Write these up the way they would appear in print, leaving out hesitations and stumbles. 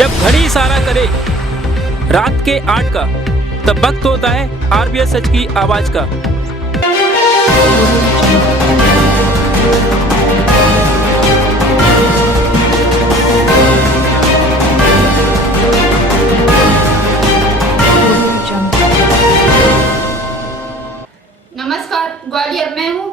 जब घड़ी इशारा करे रात के 8 का, तब वक्त होता है RBS सच की आवाज का। नमस्कार, ग्वालियर में हूँ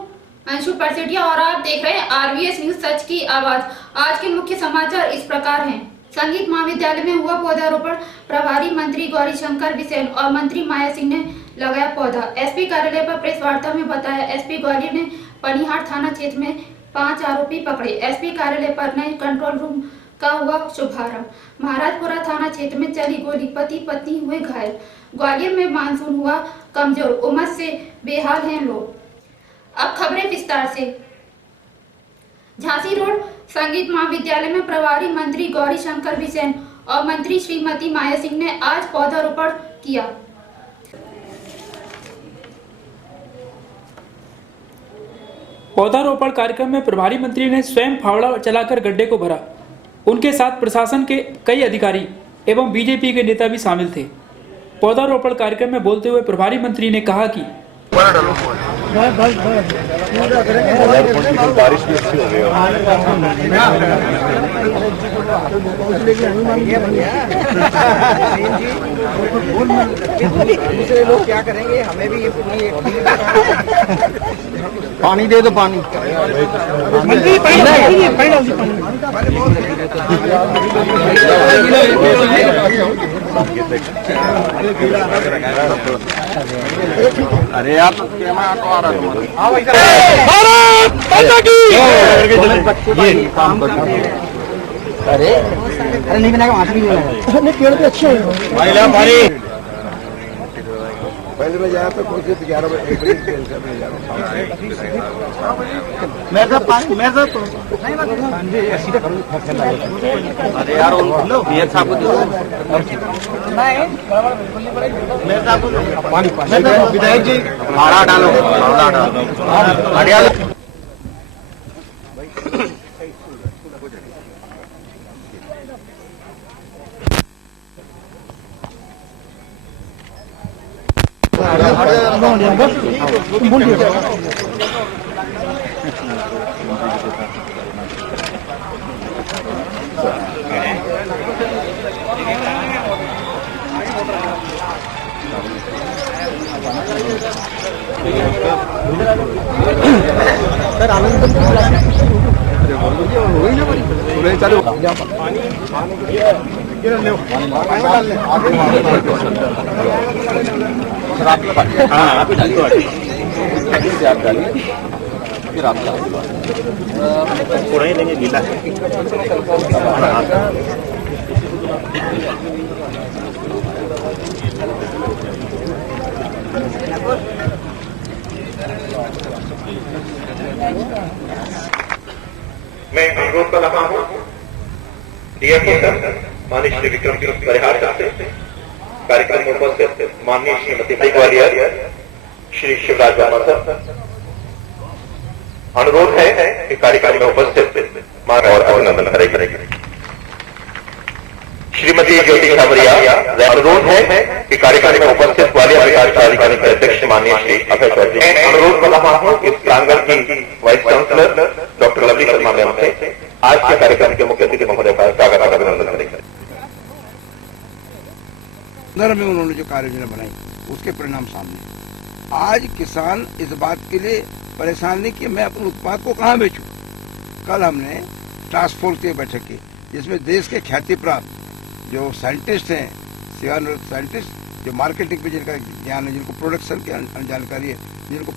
अंशु परसेटिया और आप देख रहे हैं RBS न्यूज सच की आवाज। आज के मुख्य समाचार इस प्रकार हैं। संगीत महाविद्यालय में हुआ पौधारोपण, प्रभारी मंत्री गौरीशंकर बिसेन और मंत्री माया सिंह ने लगाया पौधा। एसपी कार्यालय पर प्रेस वार्ता में बताया एसपी ग्वालियर ने पनिहार थाना क्षेत्र में 5 आरोपी पकड़े। एसपी कार्यालय पर नए कंट्रोल रूम का हुआ शुभारंभ। महाराजपुरा थाना क्षेत्र में चली गोली, पति पत्नी हुए घायल। ग्वालियर में मानसून हुआ कमजोर, उमस से बेहाल हैं लोग। अब खबरें विस्तार से। झांसी रोड संगीत महाविद्यालय में प्रभारी मंत्री गौरीशंकर बिसेन और मंत्री श्रीमती माया सिंह ने आज पौधारोपण किया। पौधारोपण कार्यक्रम में प्रभारी मंत्री ने स्वयं फावड़ा चलाकर गड्ढे को भरा। उनके साथ प्रशासन के कई अधिकारी एवं बीजेपी के नेता भी शामिल थे। पौधारोपण कार्यक्रम में बोलते हुए प्रभारी मंत्री ने कहा कि बारिश भी अच्छी हो गई दूसरे लोग क्या करेंगे, हमें भी पानी दे दो। पानी अरे यार अरे नहीं बनाएगा, वहां से भी नहीं पेड़ पे अच्छे पहले मैं जाया तो कोशिश 11 बजे मेरे साथ पानी मेरे साथ अरे यार ये साहब मेरे साहब पानी विधायक जी मारा डालो हरियाणा सर आनंद चालू आप डालिए फिर आप थोड़ा ही लेंगे गीला मैं अनुरोध कर रहा हूँ डीएफओ सर माननीय श्री विक्रम सिंह परिहार साहब, कार्यक्रम में उपस्थित माननीय श्रीमती ग्वालियर, श्री शिवराज वर्मा सर। अनुरोध है कि कार्यक्रम में उपस्थित मान और अभिनंदन करेंगे। श्रीमती ज्योति सावरिया। अनुरोध है कि कार्यक्रम में उपस्थित ग्वालियर विकास प्राधिकरण के अध्यक्ष माननीय श्री अभय चौधरी। मैं अनुरोध कर रहा हूँ इस प्रांगण की vice chancellor doctor lovely Sharma ma'am से आज के कार्यक्रम के मुख्य अतिथि महोदय का स्वागत और अभिनंदन करेंगे। में उन्होंने जो कार्य योजना बनाई उसके परिणाम सामने। आज किसान इस बात के लिए परेशान नहीं कि मैं अपने उत्पाद को कहाँ बेचूं। कल हमने टास्क फोर्स की बैठक की जिसमें देश के ख्याति प्राप्त जो साइंटिस्ट हैं, सेवानिवृत्त साइंटिस्ट, जो मार्केटिंग पे जिनका ज्ञान है, जिनको प्रोडक्शन की जानकारी है, जिनको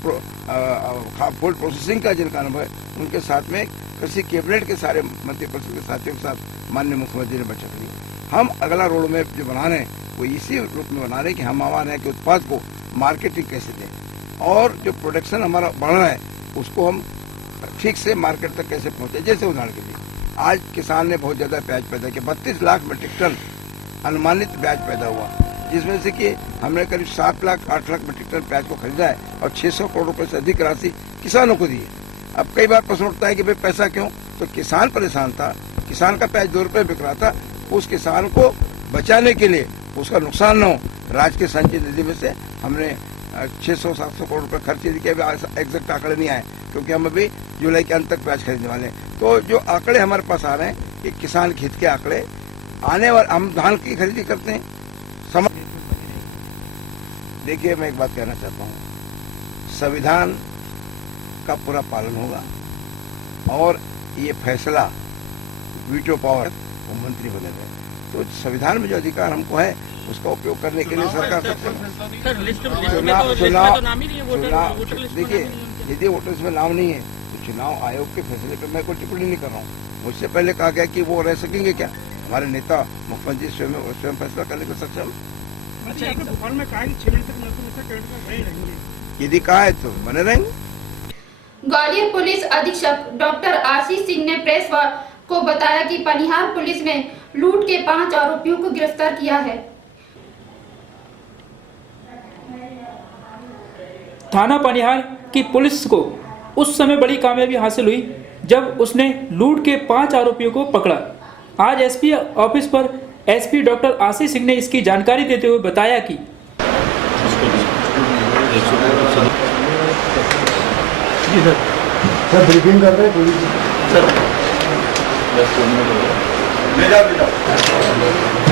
फूड प्रोसेसिंग का जिनका अनुभव है, उनके साथ में कृषि कैबिनेट के सारे मंत्रिपरिषद के साथियों के साथ माननीय मुख्यमंत्री ने बैठक ली। हम अगला रोड मैप जो बना रहे हैं वो इसी रूप में बना रहे हैं कि हम हमारे यहाँ के उत्पाद को मार्केटिंग कैसे दें और जो प्रोडक्शन हमारा बढ़ रहा है उसको हम ठीक से मार्केट तक कैसे पहुँचे। जैसे उदाहरण के लिए आज किसान ने बहुत ज़्यादा प्याज पैदा किया, 32 लाख मीट्रिक टन अनुमानित प्याज पैदा हुआ, जिसमें से कि हमने करीब 7 लाख 8 लाख मीट्रिक टन प्याज को खरीदा है और 600 करोड़ रुपए से अधिक राशि किसानों को दी है। अब कई बार प्रश्न उठता है कि भाई पैसा क्यों, तो किसान परेशान था, किसान का प्याज 2 रुपए बिक रहा था, उस किसान को बचाने के लिए, उसका नुकसान न हो, राज्य के संचित निधि में से हमने 600-700 करोड़ रुपए खर्च किए। अभी एग्जैक्ट आंकड़े नहीं आए क्योंकि हम अभी जुलाई के अंत तक प्याज खरीदने वाले हैं। तो जो आंकड़े हमारे पास आ रहे हैं ये किसान हित के आंकड़े आने वाले, हम धान की खरीदी करते हैं। देखिए, मैं एक बात कहना चाहता हूँ, संविधान का पूरा पालन होगा और ये फैसला वीटो पावर वो मंत्री बने गए, तो संविधान में जो अधिकार हमको है उसका उपयोग करने के लिए सरकार देखिए, यदि वोटर्स में नाम नहीं है तो चुनाव आयोग के फैसले पर मैं कोई टिप्पणी नहीं कर रहा हूँ। मुझसे पहले कहा गया कि वो रह सकेंगे क्या? हमारे नेता मुख्यमंत्री स्वयं फैसला करने को सक्षम। यदि कहा है तो बने रहेंगे। ग्वालियर पुलिस अधीक्षक डॉक्टर आशीष सिंह ने प्रेस को बताया कि पनिहार पुलिस ने लूट के 5 आरोपियों को गिरफ्तार किया है। थाना पनिहार की पुलिस को उस समय बड़ी कामयाबी हासिल हुई जब उसने लूट के 5 आरोपियों को पकड़ा। आज एसपी ऑफिस पर एसपी डॉक्टर आशीष सिंह ने इसकी जानकारी देते हुए बताया कि सर ब्रीफिंग कर रहे हैं पुलिस सर।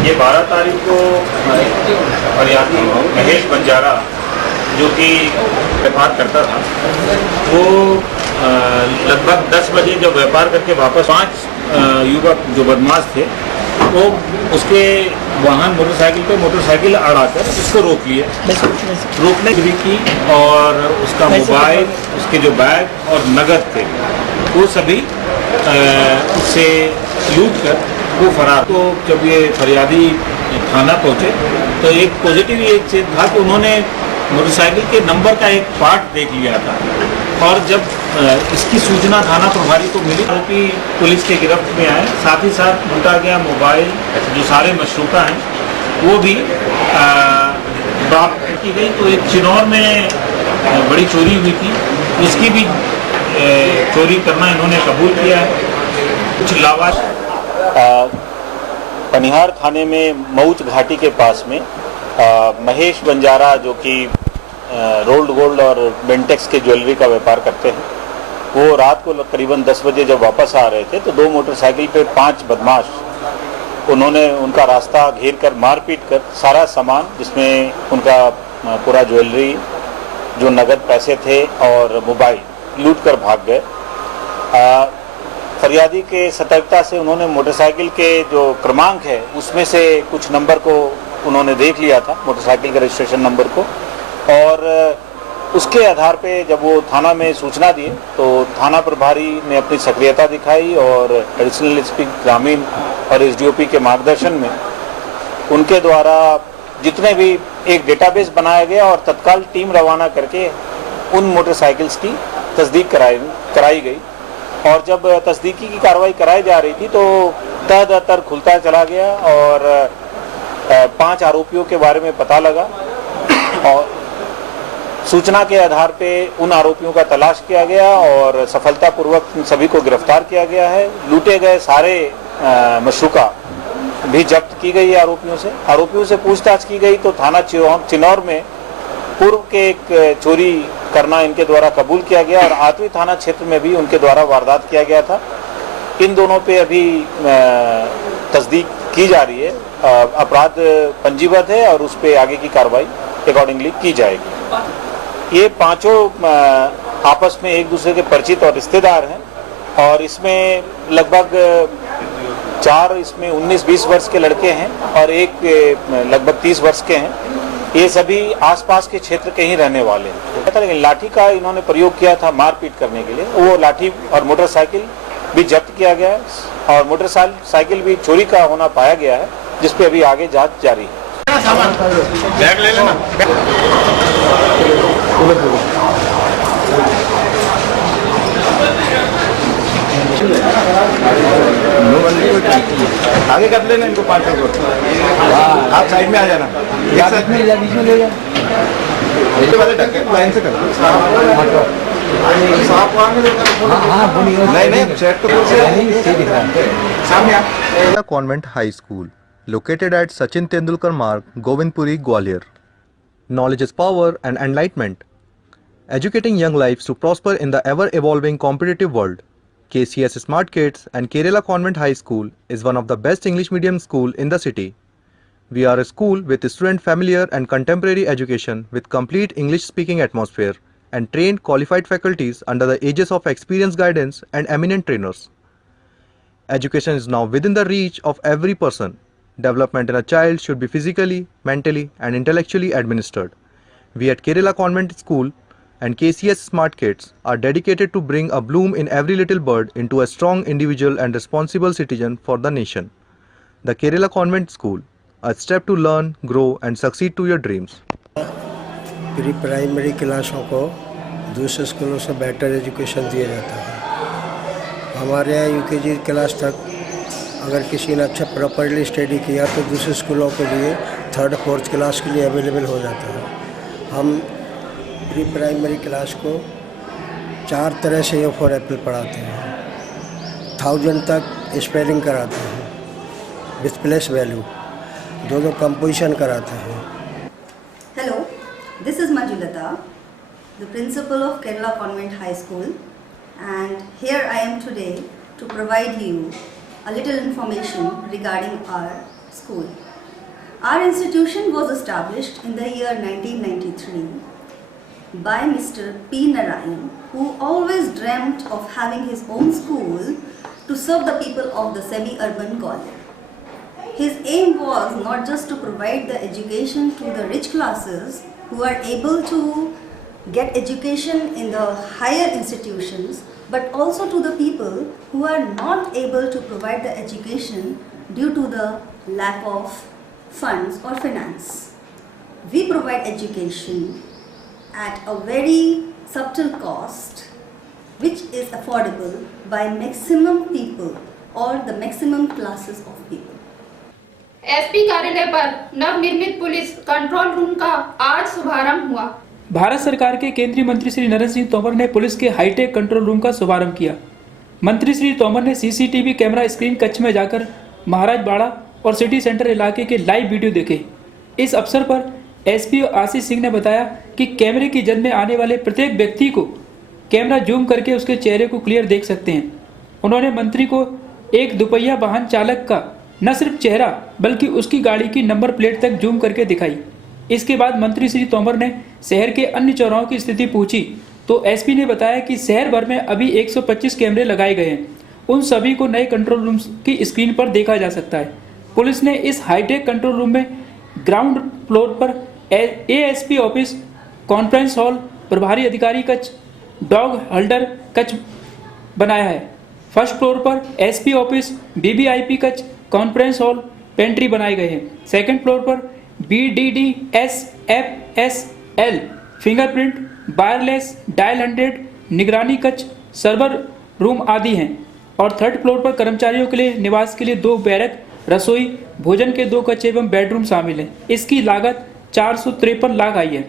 ये 12 तारीख को फरियादी महेश बंजारा जो कि व्यापार करता था, वो लगभग 10 बजे जब व्यापार करके वापस 5 युवक जो बदमाश थे वो उसके वाहन मोटरसाइकिल अड़ाकर उसको रोक लिए। रोकने की और उसका मोबाइल, उसके जो बैग और नगद थे वो सभी उससे लूट कर वो फरार। तो जब ये फरियादी थाना पहुंचे तो एक पॉजिटिव ये चीज था कि उन्होंने मोटरसाइकिल के नंबर का एक पार्ट देख लिया था और जब इसकी सूचना थाना प्रभारी को मिली आरोपी पुलिस के गिरफ्त में आए। साथ ही साथ लूटा गया मोबाइल, जो सारे मशरूका हैं वो भी बरामद की गई। तो एक चिनौर में बड़ी चोरी हुई थी, इसकी भी चोरी करना इन्होंने कबूल किया है। कुछ लावाश पनिहार थाने में मऊच घाटी के पास में महेश बंजारा जो कि रोल्ड गोल्ड और बेंटेक्स के ज्वेलरी का व्यापार करते हैं, वो रात को करीबन 10 बजे जब वापस आ रहे थे तो 2 मोटरसाइकिल पे 5 बदमाश उन्होंने उनका रास्ता घेर कर मारपीट कर सारा सामान जिसमें उनका पूरा ज्वेलरी, जो नगद पैसे थे और मोबाइल लूट कर भाग गए। फरियादी के सतर्कता से उन्होंने मोटरसाइकिल के जो क्रमांक है उसमें से कुछ नंबर को उन्होंने देख लिया था, मोटरसाइकिल के रजिस्ट्रेशन नंबर को, और उसके आधार पे जब वो थाना में सूचना दिए तो थाना प्रभारी ने अपनी सक्रियता दिखाई और एडिशनल एसपी ग्रामीण और एसडीओपी के मार्गदर्शन में उनके द्वारा जितने भी एक डेटाबेस बनाया गया और तत्काल टीम रवाना करके उन मोटरसाइकिल्स की तस्दीक कराई गई। और जब तस्दीकी की कार्रवाई कराई जा रही थी तो तह दर तर खुलता चला गया और 5 आरोपियों के बारे में पता लगा और सूचना के आधार पे उन आरोपियों का तलाश किया गया और सफलतापूर्वक सभी को गिरफ्तार किया गया है। लूटे गए सारे मशरूका भी जब्त की गई है आरोपियों से पूछताछ की गई तो थाना चिनौर में पूर्व के एक चोरी करना इनके द्वारा कबूल किया गया और आतवी थाना क्षेत्र में भी उनके द्वारा वारदात किया गया था। इन दोनों पे अभी तस्दीक की जा रही है, अपराध पंजीबद्ध है और उस पे आगे की कार्रवाई अकॉर्डिंगली की जाएगी। ये पांचों आपस में एक दूसरे के परिचित और रिश्तेदार हैं और इसमें लगभग 4 इसमें 19-20 वर्ष के लड़के हैं और एक लगभग 30 वर्ष के हैं। ये सभी आसपास के क्षेत्र के ही रहने वाले हैं। लेकिन लाठी का इन्होंने प्रयोग किया था मारपीट करने के लिए, वो लाठी और मोटरसाइकिल भी जब्त किया गया है और मोटरसाइकिल भी चोरी का होना पाया गया है, जिस पे अभी आगे जांच जारी है। बैग ले लेना। आगे कर लेना इनको 5 आप साइड में आ जाना, एक में बीच में ले जा वाले लाइन से कर नहीं सेट तो सामने convent high school located at Sachin Tendulkar Marg, Govindpuri, Gwalior. Knowledge is power and enlightenment. Educating young lives to prosper in the ever-evolving competitive world. KCS Smart Kids and Kerala Convent High School is one of the best English medium school in the city. We are a school with student familiar and contemporary education with complete English speaking atmosphere and trained qualified faculties under the aegis of experienced guidance and eminent trainers. Education is now within the reach of every person. Development in a child should be physically, mentally and intellectually administered. We at Kerala Convent School and KCS Smart Kids are dedicated to bring a bloom in every little bird into a strong individual and responsible citizen for the nation. The Kerala Convent School, a step to learn, grow and succeed to your dreams. Pre primary क्लासों को दूसरे स्कूलों से better education दिया जाता है। हमारे यहाँ यूकेजी क्लास तक अगर किसी ने अच्छा प्रॉपरली स्टडी किया तो दूसरे स्कूलों के लिए थर्ड फोर्थ क्लास के लिए अवेलेबल हो जाता है। हम प्री प्राइमरी क्लास को 4 तरह से ए फॉर एप्पल पढ़ाते हैं। 1000 तक स्पेलिंग कराते हैं विथ प्लेस वैल्यू, 2 कंपोजिशन कराते हैं। Hello, this is Manjulata, the principal of Kerala Convent High School, and here I am today to provide you a little information regarding our school. Our institution was established in the year 1993 by Mr. P. Narayan, who always dreamt of having his own school to serve the people of the semi-urban Gwalior. His aim was not just to provide the education to the rich classes who are able to get education in the higher institutions, but also to the people who are not able to provide the education due to the lack of funds or finance. We provide education at a very subtle cost, which is affordable by maximum people or the maximum classes of people. SP कार्यालय पर नवनिर्मित police control room का आज शुभारंभ हुआ। भारत सरकार के केंद्रीय मंत्री श्री नरेंद्र सिंह तोमर ने पुलिस के हाईटेक कंट्रोल रूम का शुभारंभ किया। मंत्री श्री तोमर ने सीसीटीवी कैमरा स्क्रीन कक्ष में जाकर महाराज बाड़ा और सिटी सेंटर इलाके के लाइव वीडियो देखे। इस अवसर पर एसपी आशीष सिंह ने बताया कि कैमरे की जद में आने वाले प्रत्येक व्यक्ति को कैमरा जूम करके उसके चेहरे को क्लियर देख सकते हैं। उन्होंने मंत्री को एक दुपहिया वाहन चालक का न सिर्फ चेहरा बल्कि उसकी गाड़ी की नंबर प्लेट तक जूम करके दिखाई। इसके बाद मंत्री श्री तोमर ने शहर के अन्य चौराहों की स्थिति पूछी तो एसपी ने बताया कि शहर भर में अभी 125 कैमरे लगाए गए हैं। उन सभी को नए कंट्रोल रूम की स्क्रीन पर देखा जा सकता है। पुलिस ने इस हाईटेक कंट्रोल रूम में ग्राउंड फ्लोर पर एएसपी ऑफिस, कॉन्फ्रेंस हॉल, प्रभारी अधिकारी कक्ष, डॉग हल्डर कक्ष बनाया है। फर्स्ट फ्लोर पर एसपी ऑफिस, बीबीआईपी कक्ष, कॉन्फ्रेंस हॉल, पेंट्री बनाए गए हैं। सेकंड फ्लोर पर BDDSFSL, फिंगरप्रिंट, वायरलेस, डायल 100, निगरानी कक्ष, सर्वर रूम आदि हैं। और थर्ड फ्लोर पर कर्मचारियों के लिए निवास के लिए 2 बैरक, रसोई, भोजन के 2 कक्ष एवं बेडरूम शामिल हैं। इसकी लागत 453 लाख आई है।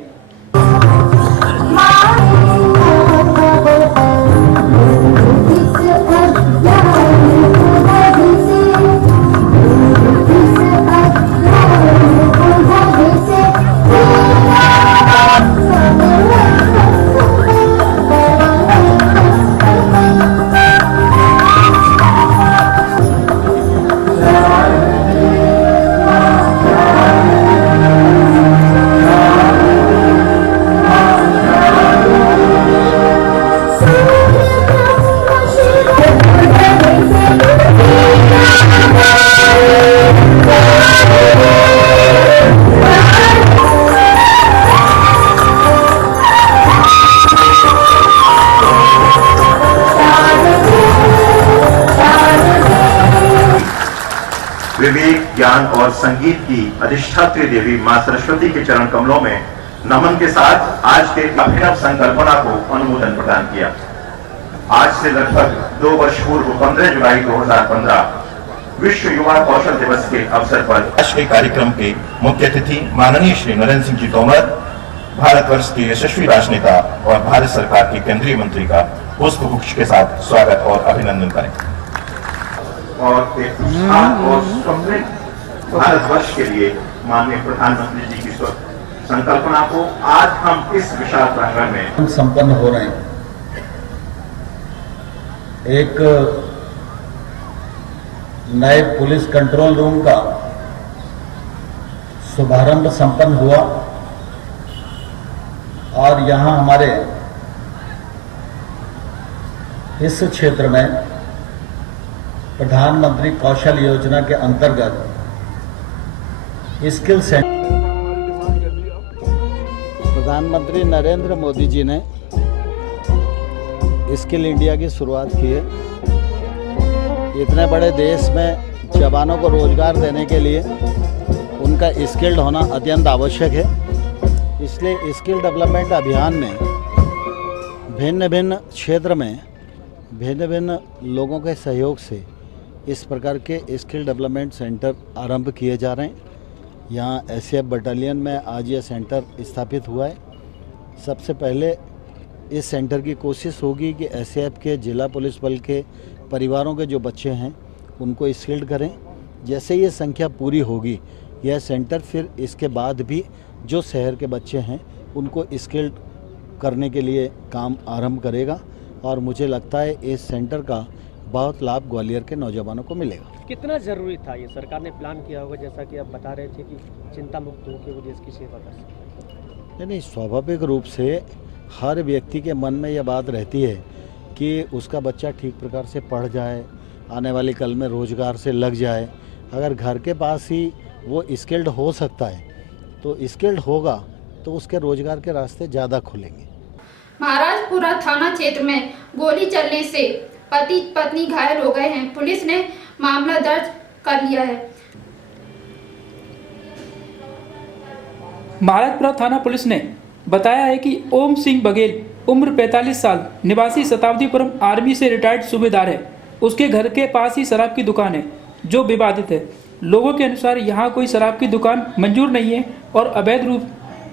विवेक, ज्ञान और संगीत की अधिष्ठात्री देवी मां सरस्वती के चरण कमलों में नमन के साथ आज के अभिनव संकल्पना को अनुमोदन प्रदान किया। आज से लगभग 2 वर्ष पूर्व 15 जुलाई 2015 विश्व युवा कौशल दिवस के अवसर पर आज के कार्यक्रम के मुख्य अतिथि माननीय श्री नरेंद्र सिंह जी तोमर, भारतवर्ष के यशस्वी राजनेता और भारत सरकार के केंद्रीय मंत्री का पुष्पगुच्छ के साथ स्वागत और अभिनंदन करें। और एक और समृद्ध भारतवर्ष के लिए माननीय प्रधानमंत्री जी की संकल्पना को आज हम इस विशाल प्रांगण में संपन्न हो रहे हैं। एक नए पुलिस कंट्रोल रूम का शुभारंभ संपन्न हुआ और यहां हमारे इस क्षेत्र में प्रधानमंत्री कौशल योजना के अंतर्गत स्किल सेंटर प्रधानमंत्री नरेंद्र मोदी जी ने स्किल इंडिया की शुरुआत की है। इतने बड़े देश में जवानों को रोजगार देने के लिए उनका स्किल्ड होना अत्यंत आवश्यक है। इसलिए स्किल डेवलपमेंट अभियान में भिन्न भिन्न क्षेत्र में भिन्न भिन्न लोगों के सहयोग से इस प्रकार के स्किल डेवलपमेंट सेंटर आरंभ किए जा रहे हैं। यहाँ एसएएफ बटालियन में आज ये सेंटर स्थापित हुआ है। सबसे पहले इस सेंटर की कोशिश होगी कि एसएएफ के जिला पुलिस बल के परिवारों के जो बच्चे हैं उनको स्किल्ड करें। जैसे ये संख्या पूरी होगी यह सेंटर फिर इसके बाद भी जो शहर के बच्चे हैं उनको स्किल्ड करने के लिए काम आरंभ करेगा और मुझे लगता है इस सेंटर का बहुत लाभ ग्वालियर के नौजवानों को मिलेगा। कितना ज़रूरी था ये? सरकार ने प्लान किया होगा, जैसा कि आप बता रहे थे कि चिंता मुक्त होकर वो देश की सेवा कर सके। नहीं, स्वाभाविक रूप से हर व्यक्ति के मन में यह बात रहती है कि उसका बच्चा ठीक प्रकार से पढ़ जाए, आने वाले कल में रोजगार से लग जाए। अगर घर के पास ही वो स्किल्ड हो सकता है तो स्किल्ड होगा तो उसके रोजगार के रास्ते ज़्यादा खुलेंगे। महाराजपुरा थाना क्षेत्र में गोली चलने से पति पत्नी घायल हो गए हैं। पुलिस ने मामला दर्ज कर लिया है। महाराजपुरा थाना पुलिस ने बताया है कि ओम सिंह बघेल उम्र 45 साल निवासी शताब्दीपुरम आर्मी से रिटायर्ड सूबेदार है। उसके घर के पास ही शराब की दुकान है जो विवादित है। लोगों के अनुसार यहाँ कोई शराब की दुकान मंजूर नहीं है और अवैध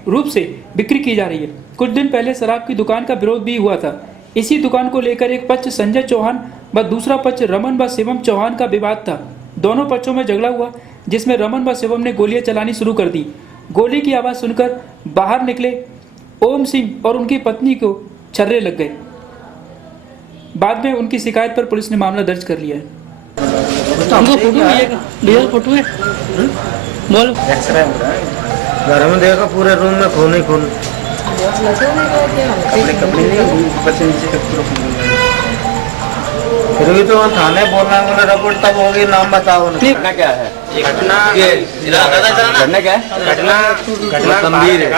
रूप से बिक्री की जा रही है। कुछ दिन पहले शराब की दुकान का विरोध भी हुआ था। इसी दुकान को लेकर एक पक्ष संजय चौहान व दूसरा पक्ष रमन व शिवम चौहान का विवाद था। दोनों पक्षों में झगड़ा हुआ जिसमें रमन व शिवम ने गोलियां चलानी शुरू कर दी। गोली की आवाज़ सुनकर बाहर निकले ओम सिंह और उनकी पत्नी को छर्रे लग गए। बाद में उनकी शिकायत पर पुलिस ने मामला दर्ज कर लिया है। फोटो है बोलो। घर में देखा पूरे रूम में खून ही खून। फिर भी तो थाने बोलना है, रिपोर्ट तब होगी, नाम बताओ। घटना क्या है? घटना क्या है? घटना गंभीर है।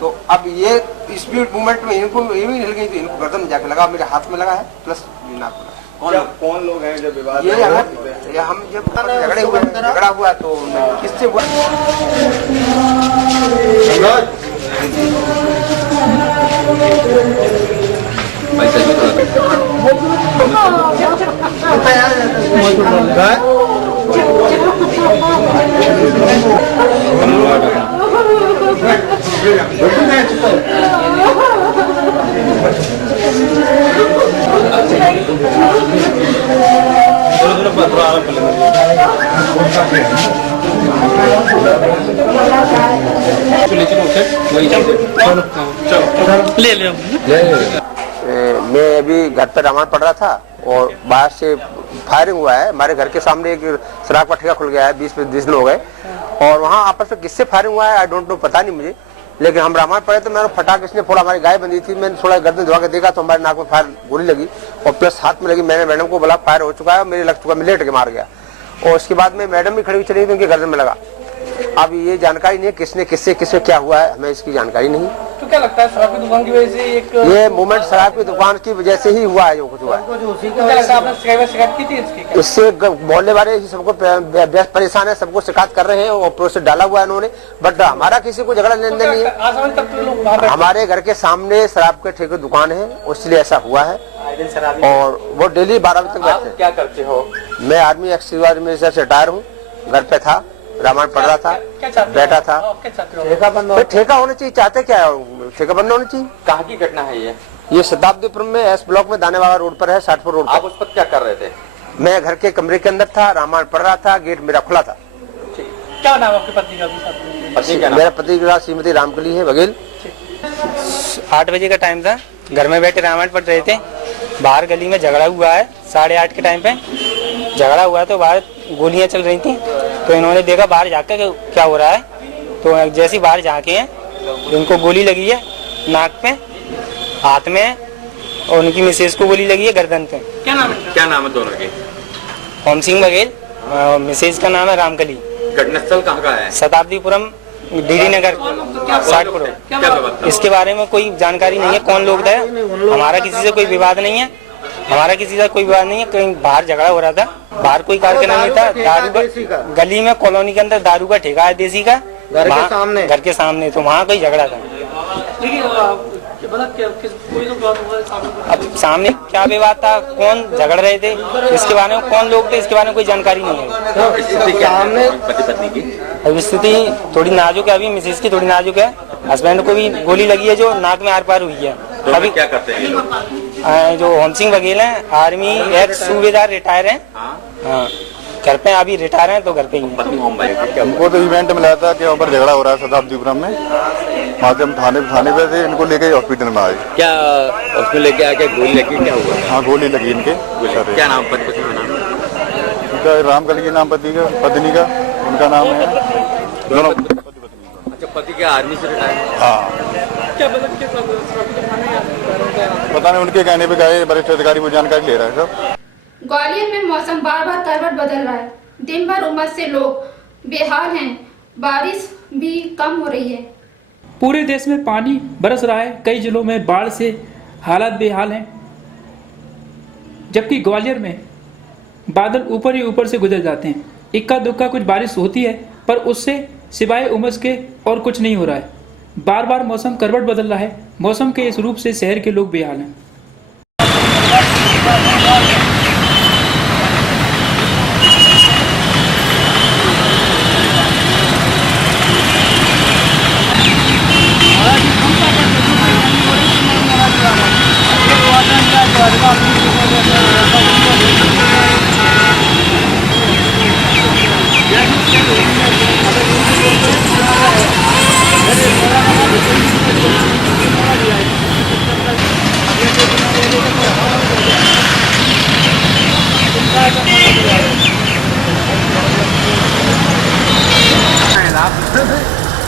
तो अब ये स्पीड मूवमेंट में इनको ये भी हिल गई तो इनको गर्दन में जाके लगा, मेरे हाथ में लगा है प्लस नाक में लगा। कौन लोग हैं जो विवाद? ये हम जब झगड़ा हुआ तो किससे हुआ? मैं अभी घर पे रामायण पढ़ रहा था और बाहर से फायरिंग हुआ है। हमारे घर के सामने एक शराब का ठेका खुल गया है, 20-25 दिन हो गए और वहाँ आपस में किससे फायरिंग हुआ है आई डोंट नो, पता नहीं मुझे। लेकिन हम रामायण पढ़े तो मैंने फटाक इसने फोड़ा, हमारी गाय बंधी थी, मैंने थोड़ा गर्दन दबा के देखा तो हमारे नाक में फायर गोली लगी और प्लस हाथ में लगी। मैंने मैडम को बोला फायर हो चुका है, मेरे लग चुका, मैं लेट के मार गया और उसके बाद में मैडम भी खड़ी हुई चली तो उनके गर्दन में लगा। अब ये जानकारी नहीं है किसने किससे क्या हुआ है, हमें इसकी जानकारी नहीं। तो क्या लगता है शराब की दुकान की वजह से ये मूवमेंट शराब की दुकान की वजह से ही हुआ है जो कुछ हुआ है। शिकायत की थी इससे मोहल्ले वाले सबको परेशान है, सबको शिकायत कर रहे हैं और प्रोसेस डाला हुआ है इन्होंने, बट हमारा किसी को झगड़ा लेन देन नहीं है। हमारे घर के सामने शराब के ठेके दुकान है इसलिए ऐसा हुआ है और वो डेली 12 बजे तक बैठते हैं। क्या करते हो? मैं आर्मी एक्स में से रिटायर हूँ, घर पे था, रामायण पढ़ रहा था, बैठा था। ठेका होना चाहिए, चाहते क्या है? ठेका बंद होना चाहिए। कहाँ की घटना है ये? ये शताब्दीपुरम में एस ब्लॉक में दानेवाला रोड पर है, 60 रोड पर। आप उस पर क्या कर रहे थे? मैं घर के कमरे के अंदर था, रामायण पढ़ रहा था, गेट मेरा खुला था। क्या नाम आपके पत्नी का भी साथ? मेरा पति का श्रीमती रामकली है बघेल। 8 बजे का टाइम था, घर में बैठे रामायण पढ़ रहे थे, बाहर गली में झगड़ा हुआ है। 8:30 के टाइम पे झगड़ा हुआ तो बाहर गोलियां चल रही थी, तो इन्होंने देखा बाहर जाकर क्या हो रहा है, तो जैसे बाहर जाके हैं उनको गोली लगी है नाक पे, हाथ में, और उनकी मिसेज को गोली लगी है गर्दन पे। क्या नाम है दोनों के? ओम सिंह बघेल, मिसेज का नाम है रामकली। घटनास्थल कहाँ का है? शताब्दीपुरम, डीडी नगर, 60 करोड़। इसके बारे में कोई जानकारी नहीं है, कौन लोग थे। हमारा किसी से कोई विवाद नहीं है, कहीं बाहर झगड़ा हो रहा था, बाहर कोई कार्यक्रम नहीं था। दारू का गली में, कॉलोनी के अंदर दारू का ठेका है देसी का, घर के सामने, तो वहाँ कोई झगड़ा था। अब सामने क्या विवाद था, कौन झगड़ रहे थे, इसके बारे में, कौन लोग थे, इसके बारे में कोई जानकारी नहीं है। अब स्थिति थोड़ी नाजुक है, अभी मिसेज की थोड़ी नाजुक है, हस्बैंड को भी गोली लगी है जो नाक में आर पार हुई है। अभी क्या करते हैं ये लोग? जो ओम सिंह बघेल हैं, आर्मी एक्स सूबेदार रिटायर हैं, हाँ, घर पे अभी रिटायर हैं, तो घर पे ही। हमको तो इवेंट मिला था कि वहाँ पर झगड़ा हो रहा है शताब्दीपुरम में, वहाँ से हम थाने पे थे, इनको लेके हॉस्पिटल में आए। क्या उसमें लेके आके गोली लगी, क्या हुआ? हाँ, गोली लगी इनके। क्या नाम पति का नाम? उनका रामकली नाम पत्नी का, उनका नाम है दोनों। अच्छा, पति क्या आर्मी से रिटायर? हाँ, पता नहीं, उनके कहने पे गए, वरिष्ठ अधिकारी वो जानकारी ले रहा है सब। ग्वालियर में मौसम बार बार करवट बदल रहा है। दिन भर उमस से लोग बेहाल हैं, बारिश भी कम हो रही है। पूरे देश में पानी बरस रहा है, कई जिलों में बाढ़ से हालात बेहाल हैं, जबकि ग्वालियर में बादल ऊपर ही ऊपर से गुजर जाते हैं। इक्का दुक्का कुछ बारिश होती है, पर उससे सिवाय उमस के और कुछ नहीं हो रहा है। बार बार मौसम करवट बदल रहा है। मौसम के इस रूप से शहर के लोग बेहाल हैं।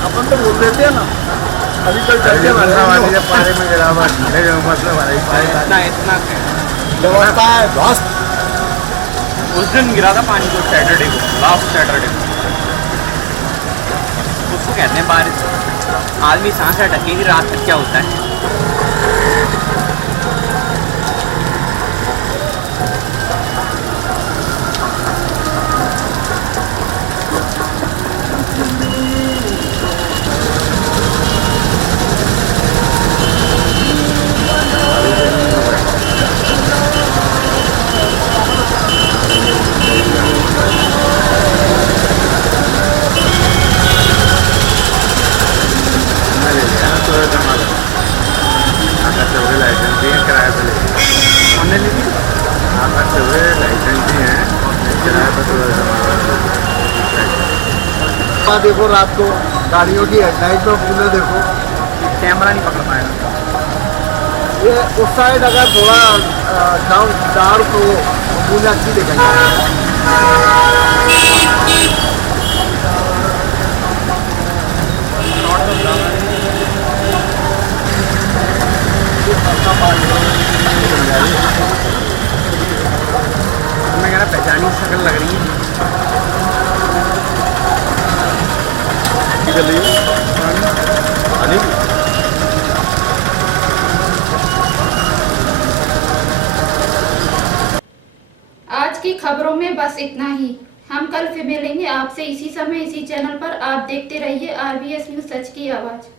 अपन तो बोल देते हैं ना, अभी कल चलते वाले जब पारे में गिरावट, मतलब इतना व्यवस्था है ध्वस्त। उस दिन गिरा था पानी को, सैटरडे को, लास्ट सैटरडे को। उसको कहते हैं बारिश। आदमी सांस अटकेगी, रात तक क्या होता है। देखो रात को गाड़ियों की हेडलाइट में पूरे देखो, कैमरा नहीं पकड़ पाएगा। ये उस साइड अगर थोड़ा डाउन डार्क हो पूरा अच्छी दिखाई। मैं कह रहा पहचानी शक्ल लग रही है। आज की खबरों में बस इतना ही। हम कल फिर मिलेंगे आपसे इसी समय इसी चैनल पर। आप देखते रहिए RBS न्यूज़, सच की आवाज़।